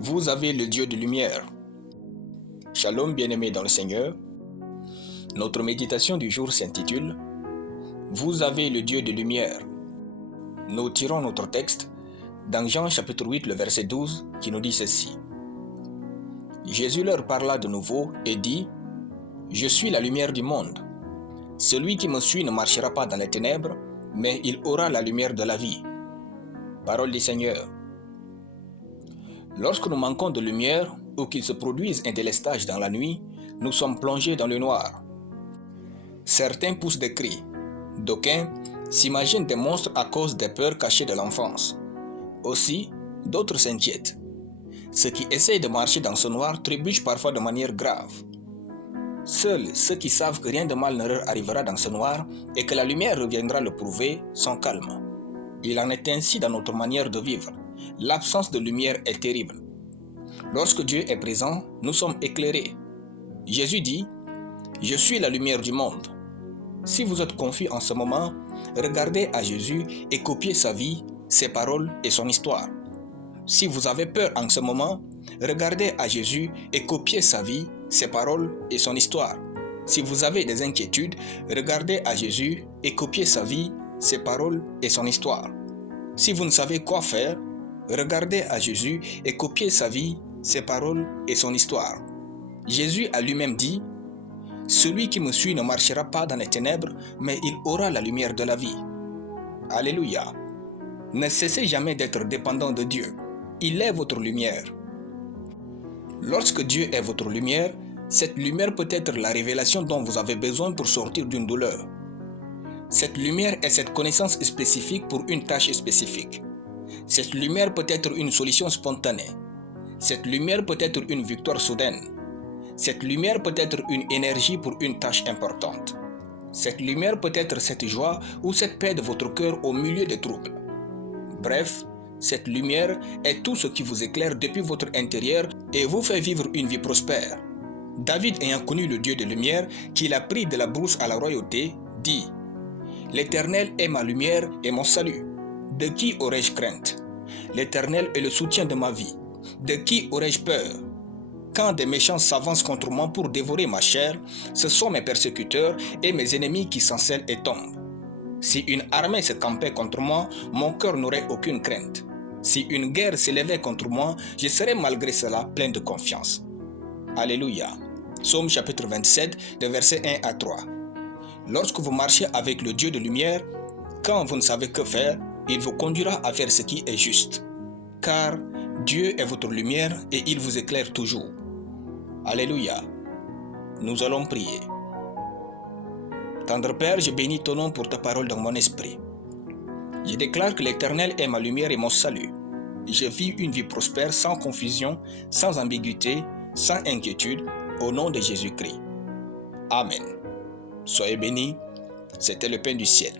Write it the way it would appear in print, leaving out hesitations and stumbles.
Vous avez le Dieu de lumière. Shalom bien-aimés dans le Seigneur. Notre méditation du jour s'intitule « Vous avez le Dieu de lumière ». Nous tirons notre texte dans Jean chapitre 8, le verset 12, qui nous dit ceci. Jésus leur parla de nouveau et dit « Je suis la lumière du monde. Celui qui me suit ne marchera pas dans les ténèbres, mais il aura la lumière de la vie. » Parole du Seigneur. Lorsque nous manquons de lumière ou qu'il se produise un délestage dans la nuit, nous sommes plongés dans le noir. Certains poussent des cris. D'aucuns s'imaginent des monstres à cause des peurs cachées de l'enfance. Aussi, d'autres s'inquiètent. Ceux qui essayent de marcher dans ce noir trébuchent parfois de manière grave. Seuls ceux qui savent que rien de mal ne leur arrivera dans ce noir et que la lumière reviendra le prouver sont calmes. Il en est ainsi dans notre manière de vivre. L'absence de lumière est terrible. Lorsque Dieu est présent, nous sommes éclairés. Jésus dit « Je suis la lumière du monde ». Si vous êtes confus en ce moment, regardez à Jésus et copiez sa vie, ses paroles et son histoire. Si vous avez peur en ce moment, regardez à Jésus et copiez sa vie, ses paroles et son histoire. Si vous avez des inquiétudes, regardez à Jésus et copiez sa vie, ses paroles et son histoire. Si vous ne savez quoi faire, regardez à Jésus et copiez sa vie, ses paroles et son histoire. Jésus a lui-même dit « Celui qui me suit ne marchera pas dans les ténèbres, mais il aura la lumière de la vie. » Alléluia. Ne cessez jamais d'être dépendant de Dieu. Il est votre lumière. Lorsque Dieu est votre lumière, cette lumière peut être la révélation dont vous avez besoin pour sortir d'une douleur. Cette lumière est cette connaissance spécifique pour une tâche spécifique. Cette lumière peut être une solution spontanée. Cette lumière peut être une victoire soudaine. Cette lumière peut être une énergie pour une tâche importante. Cette lumière peut être cette joie ou cette paix de votre cœur au milieu des troubles. Bref, cette lumière est tout ce qui vous éclaire depuis votre intérieur et vous fait vivre une vie prospère. David, ayant connu le Dieu de lumière, qu'il a pris de la brousse à la royauté, dit « L'Éternel est ma lumière et mon salut. De qui aurais-je crainte? L'Éternel est le soutien de ma vie. De qui aurais-je peur? Quand des méchants s'avancent contre moi pour dévorer ma chair, ce sont mes persécuteurs et mes ennemis qui s'ensellent et tombent. Si une armée se campait contre moi, mon cœur n'aurait aucune crainte. Si une guerre s'élevait contre moi, je serais malgré cela plein de confiance. » Alléluia. Psaume chapitre 27, de versets 1 à 3. Lorsque vous marchez avec le Dieu de lumière, quand vous ne savez que faire, il vous conduira à faire ce qui est juste. Car Dieu est votre lumière et il vous éclaire toujours. Alléluia. Nous allons prier. Tendre Père, je bénis ton nom pour ta parole dans mon esprit. Je déclare que l'Éternel est ma lumière et mon salut. Je vis une vie prospère sans confusion, sans ambiguïté, sans inquiétude, au nom de Jésus-Christ. Amen. Soyez bénis, c'était le pain du ciel.